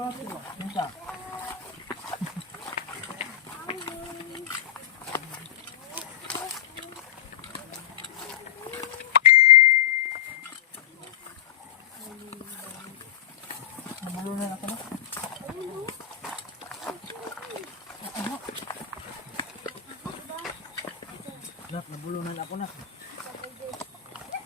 Nak, nabulunan ako na.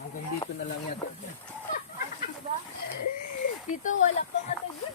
Hanggang dito na lang yata. Dito wala pang ano yun.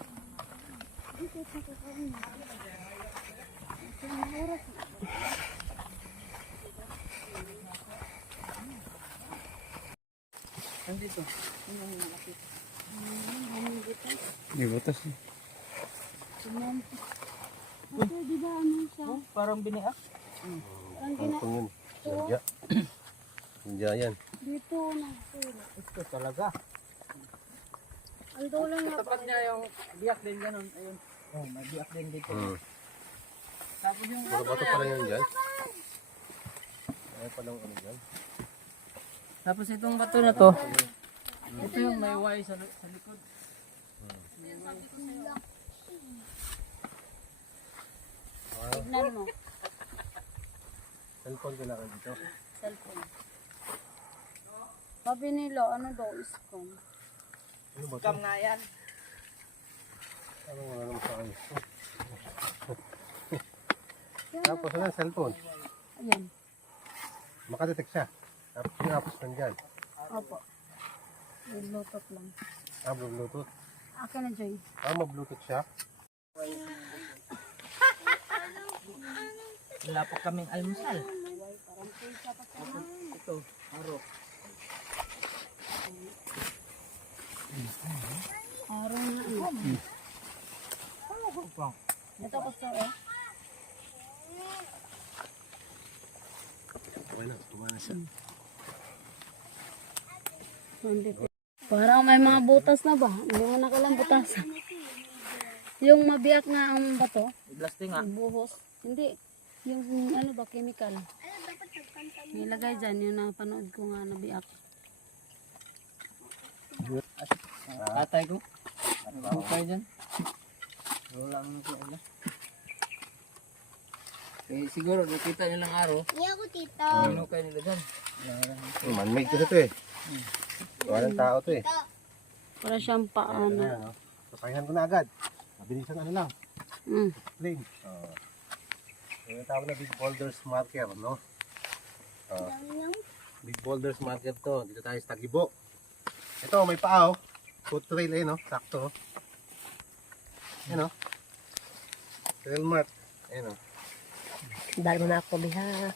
Nandito. May butas. Ito, di ba ano siya? Oh, parang biniak. Ang Ano yun? Sandya. Sandya yan. Dito na. Ito talaga. Ang dulo na. Tapat niya yung biyak din ganun. Ayun. Oh, may biyak din dito. Hmm. Tapos yung Puro bato pala yun dyan. Ay palang ano dyan. Tapos itong bato na to. Ito yung may Y sa, sa likod. Tignan mo. Cellphone ko lang dito. Cellphone. Sabi nila, ano daw, scam. Ano ba ito? Nga yan. Ano wala naman sa ayos. Tapos yung cellphone? Ayan. Makadetect siya. Tapos yung apps nandyan. Opo. May Bluetooth lang. Ah, Bluetooth. Akin na, Joy. Ah, ma-Bluetooth siya. Wala pa kaming almusal. Ito, aro. Araw na ano. Ito. Ito ko sa eh. Okay na, tumana siya. Parang may mga butas na ba? Hindi mo nakalang butas. Yung mabiyak nga ang bato, I-blasting nga. buhos. Hindi. Yung ano ba, chemical. Nilagay dyan, yung napanood ko nga nabiyak. Tatay ko. Ano kayo dyan? Wala lang ko ala. Eh, siguro, nakita nyo lang araw. Hindi ako tita. Ano kayo nila dyan? Man-made kasi ito eh. Walang tao to eh. Para siyang paano. Ayan, oh. Papahingan ko na agad. Mabilisan ano lang. Mm. Plain. Uh, yung tawag na big boulders marker, no? Uh, big boulders marker to. Dito tayo sa Tagibo. Ito, may paa, oh. Foot trail eh, no? Sakto. Yan, oh. Trail mark. Ayan, oh. Dahil mo na ako biha.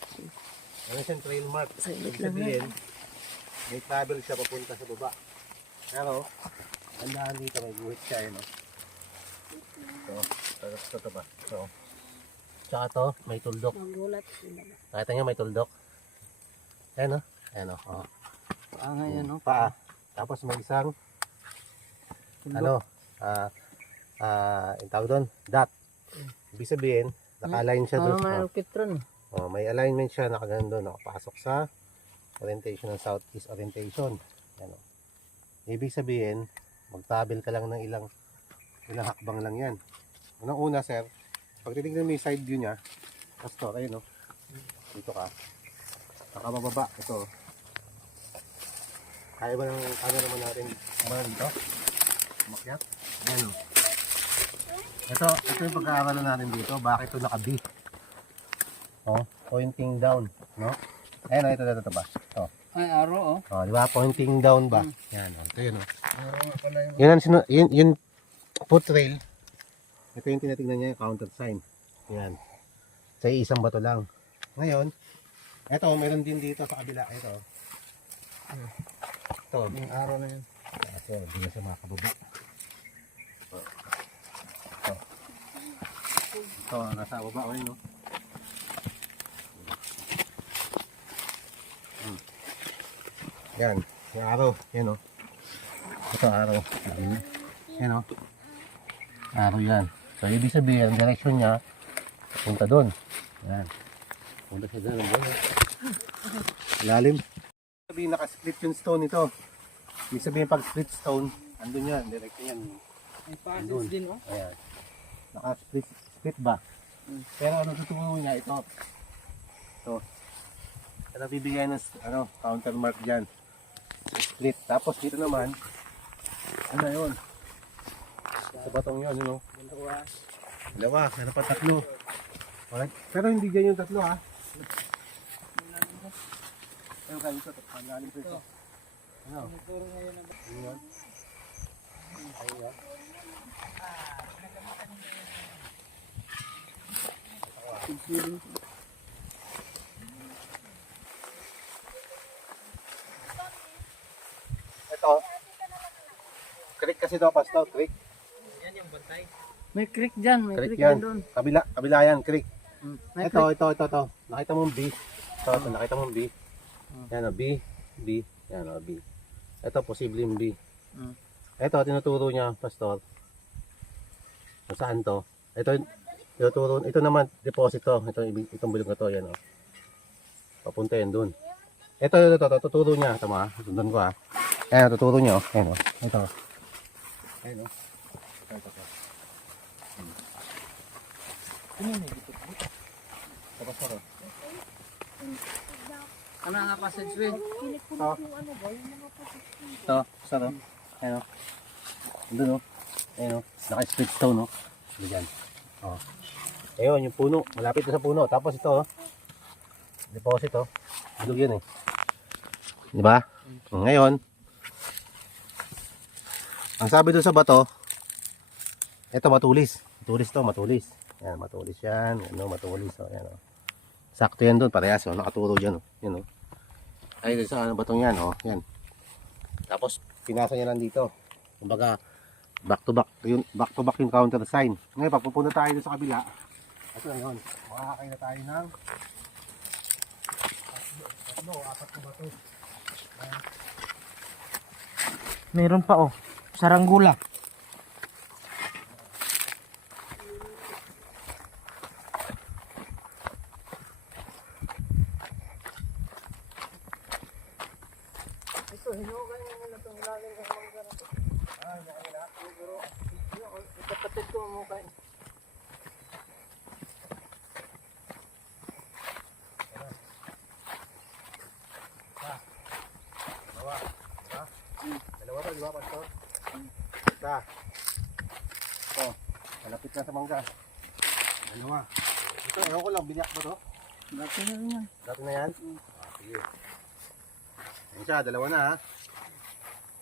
Ano siyang trail mark? Saglit Ibig lang, sabihin, may travel siya papunta sa baba. Pero, tandaan dito, may guhit siya, eh, no? So, tapos ito, ito ba? So, tsaka to, may tuldok. Magulat. Nakita niyo may tuldok? Ayan, no? Ayan, no? Oh. Ah, ngayon, no? Paa. Tapos may isang, ano, ah, ah, yung tawag doon, dot. Ibig sabihin, naka-align siya doon. Oh. may kitron. Oh, may alignment siya nakagano doon, nakapasok sa orientation ng southeast orientation. Ano. Ibig sabihin, magtabil ka lang ng ilang ilang hakbang lang 'yan. Unang una, sir, pag titignan mo yung side view niya, pastor, ayun no. Dito ka. Nakabababa, ito. Kaya ba ng camera naman natin kumana dito? Umakyat? Ayan o. Ito, ito yung pagkakaroon natin dito. Bakit ito naka-B? Oh, pointing down, no? Ayun, oh, ito, ito, ito ba? Ito. Ay, araw oh. Oh, di ba? Pointing down ba? Hmm. Yan, oh. Ito yun, oh. Nga pala yung... Yan ang sinu yun, yun foot trail. Ito yung tinatingnan niya yung counter sign. Yan. Sa isang bato lang. Ngayon, ito, meron din dito sa kabila. Ito. Ito. Yung araw na yun. Ito, hindi na siya makakababa. Ito. Ito. Ito, nasa baba ko yun, no? Hmm. Yan, yung araw. Yan, no? Ito, araw. Yan, no? Araw yan. So, ibig sabihin, ang direction niya, punta doon. Yan. Punta siya doon. Yan, no? Lalim. Sabihin, naka-split yung stone ito. Ibig sabihin, pag split stone, andun yan, direct yan. May passage din oh. Ayan. Naka-split split ba? Pero ano tutulungan niya ito? Ito. Ito bibigyan ng ano, counter mark dyan. Split. Tapos dito naman, ano yun? Sa batong yun, yun o. Dalawa. Dalawa, meron pa tatlo. Alright. Pero hindi dyan yung tatlo ha. Pero kayo ito, ito. Ano? Siguro ngayon na Ano yan? Ayun yan. Siguro. Ito. Creek kasi ito, pastor. Creek. May creek dyan. May Creek creek, yan. yan doon. Kabila, kabila yan, creek. Hmm. May Ito, ito, ito, ito. Nakita mo yung B. Ito, ito, nakita mo yung B. Yan o, B, B. Yan o, B. Ito, posible yung B. Hmm. Ito, tinuturo niya, pastor. Saan to? Ito, tinuturo, ito naman, deposit to. Ito, itong bilog na to, yan o. Papunta yan dun. Ito, ito, ito, ito, tuturo niya. Ito mga, sundan ko ha. Ayan, tuturo niya o. Ayan o. Ito. Ayan o. Ito, ito, ito. Ano may dito? Ito, pastor o. Ano nga passage way? Ito. Ito, pastor o. Ayan o. Doon o. Ayan o. Naka-split stone o. Ito dyan. O. Ayun, yung puno. Malapit sa puno. Tapos ito o. Deposit o. Bilog yun eh. Di ba? Ngayon, ang sabi doon sa bato, ito matulis. Matulis to, matulis. Yan, matulis yan. Ano, matulis. O, yan o. Sakto yan doon, parehas. O, nakaturo dyan o. Yan o. Ay, sa ano, batong yan o. Yan. Tapos, pinasa niya lang dito. Kumbaga, back to back, yun, back to back yung counter sign. Ngayon, pag pupunta tayo sa kabila, ito na yun. Makakakain na tayo ng tatlo, apat na bato. Meron pa oh. Saranggula. Ito, hinukay mo muna itong ilalim ng mangga na ito. Ah, hinukay na. Siguro, ikapatid ko ang mukha. Dalawa to, di ba, pastor? Isa. Ito, na sa mangga. Dalawa. Ito, ewan ko lang, binyak ba to? Dati na rin yan. Dati na yan? Ah, sige. Ayan siya, dalawa na ha.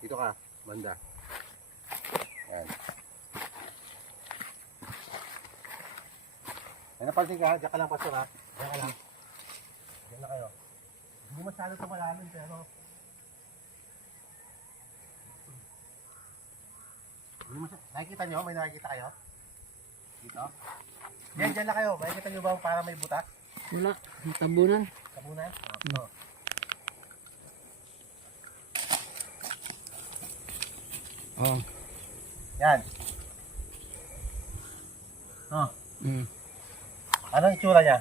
Dito ka, banda. Ayan. Ayan, napansin ka, diyan ka lang, pastor ha. Diyan ka lang. Diyan na kayo. Hindi masyado ito malalim, pero... Nakikita nyo? May nakikita kayo? Dito? Diyan, diyan na kayo. Makikita nyo ba para may butas? Wala. Tabunan. Kabunan? Oo. Oh. Yan. Oh. Mm. Ano itsura niya?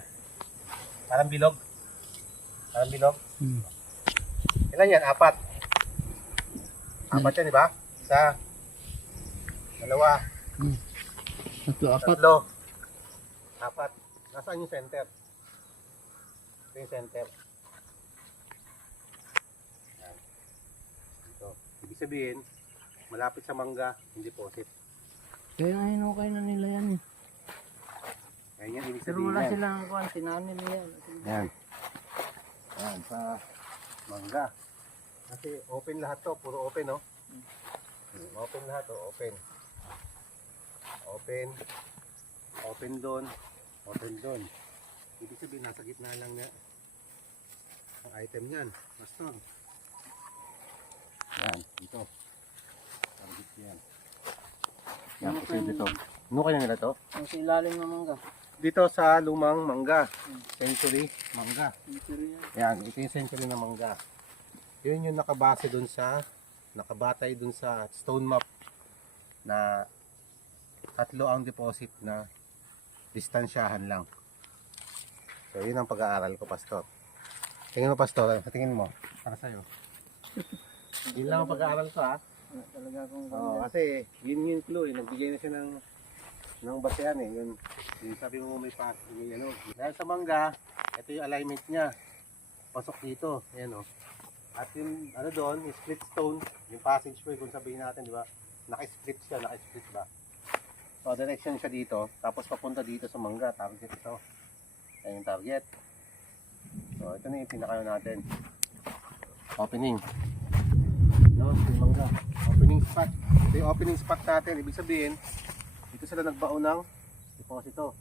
Parang bilog? Parang bilog? Mm. Ilan yan? Apat. Apat yan, di ba? Isa. Dalawa. Mm. Tatlo, apat. Tatlo. Apat. Nasaan yung center? Ito yung center. Yan. Dito. Ibig sabihin, malapit sa mangga, yung deposit. Kaya nga hinukay na nila yan. Yan yan, ibig Pero sabihin wala yan. silang kuhan. Tinanin nila yan. Yan. Yan, sa mangga. Kasi open lahat to, puro open no. Open lahat to, open. Open. Open doon. Open doon. Ibig sabihin nasa gitna lang nga ang item niyan. Pastor. Yan, dito. Target yan. Yan, kasi dito. Ano kaya nila to? Ang sa ilalim ng mangga. Dito sa lumang mangga. Century mangga. Century yan. Yan, ito yung century ng mangga. Yun yung nakabase dun sa, nakabatay dun sa stone map na tatlo ang deposit na distansyahan lang. So, yun ang pag-aaral ko, Pastor. Tingin mo, Pastor. Sa tingin mo. Para sa'yo. yun lang ang pag-aaral ko, ha? Wala talaga akong Oo, kasi yun yung clue eh. Nagbigay na siya ng ng basehan eh. Yun, yung sabi mo may pass, may ano. Dahil sa mangga, ito yung alignment niya. Pasok dito, ayan oh. At yung ano doon, yung split stone, yung passageway kung sabihin natin, di ba? Naka-split siya, naka-split ba? So, direction siya dito, tapos papunta dito sa mangga, target ito. Ayan yung target. So, ito na yung pinakayo natin. Opening. No, yung mangga. Opening spot. Ito yung opening spot natin. Ibig sabihin, dito sila nagbaon ng deposito.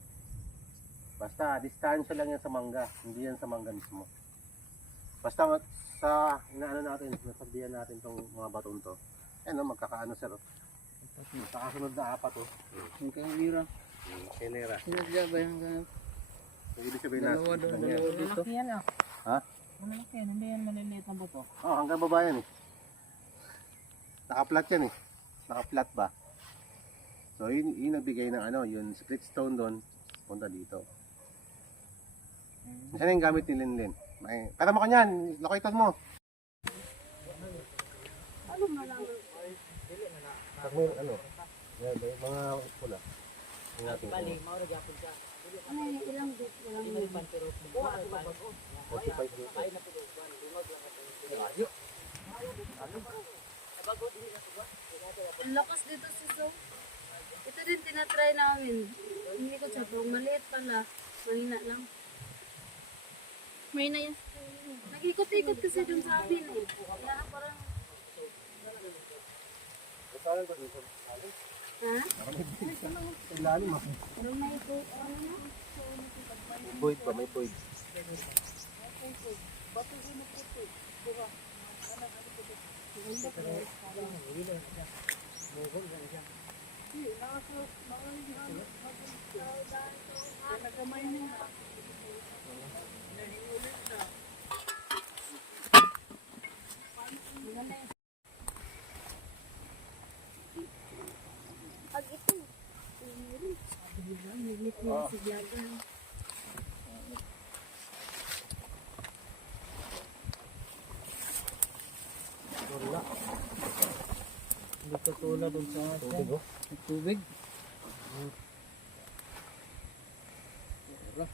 Basta, distansya lang yan sa mangga. Hindi yan sa mangga mismo. Basta sa inaano natin, nasabihan natin tong mga batong to. Ayan o, magkakaano sir. oh. Magkakasunod na apat o. Yung kahilira. Kenera. Sinadya ba yung ganun? So, ibig sabihin natin. Dalawa doon, ganyan. dalawa dito. yan ah. Ha? Malaki yan, hindi yan maliliit na buto. Oh, hanggang baba yan eh. Naka-flat yan eh. Naka-flat ba? So, yun, yun nagbigay ng ano, yung split stone doon, punta dito. Saan yung gamit ni Linlin? May, kata mo ka niyan, locator mo. Ano malang? Pag may ano, yan, may mga pula. Yung natin Bali, maura gyapon siya. Ano yung ilang bit? Hindi man pero buwan man. 45 dito. Kaya na pud buwan, lumag lang ako. Ayo. Bago din na buwan. Ang lakas dito si So. Ito din tinatry namin. Hindi ko siya pero maliit pala. Mahina lang. Mahina yan. Nag-ikot-ikot kasi dun sa amin eh. Kaya parang... Ha? Ilalim ah. May. Ano na? Void ba? May void. Pag Tulad dun sa Tubig oh. May tubig. Wala.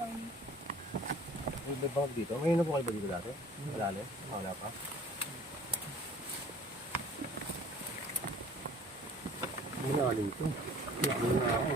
May bibang dito. May inom po kayo ba dito dati? Malalim? Wala pa. May nakalim ito. Nakalim na ako.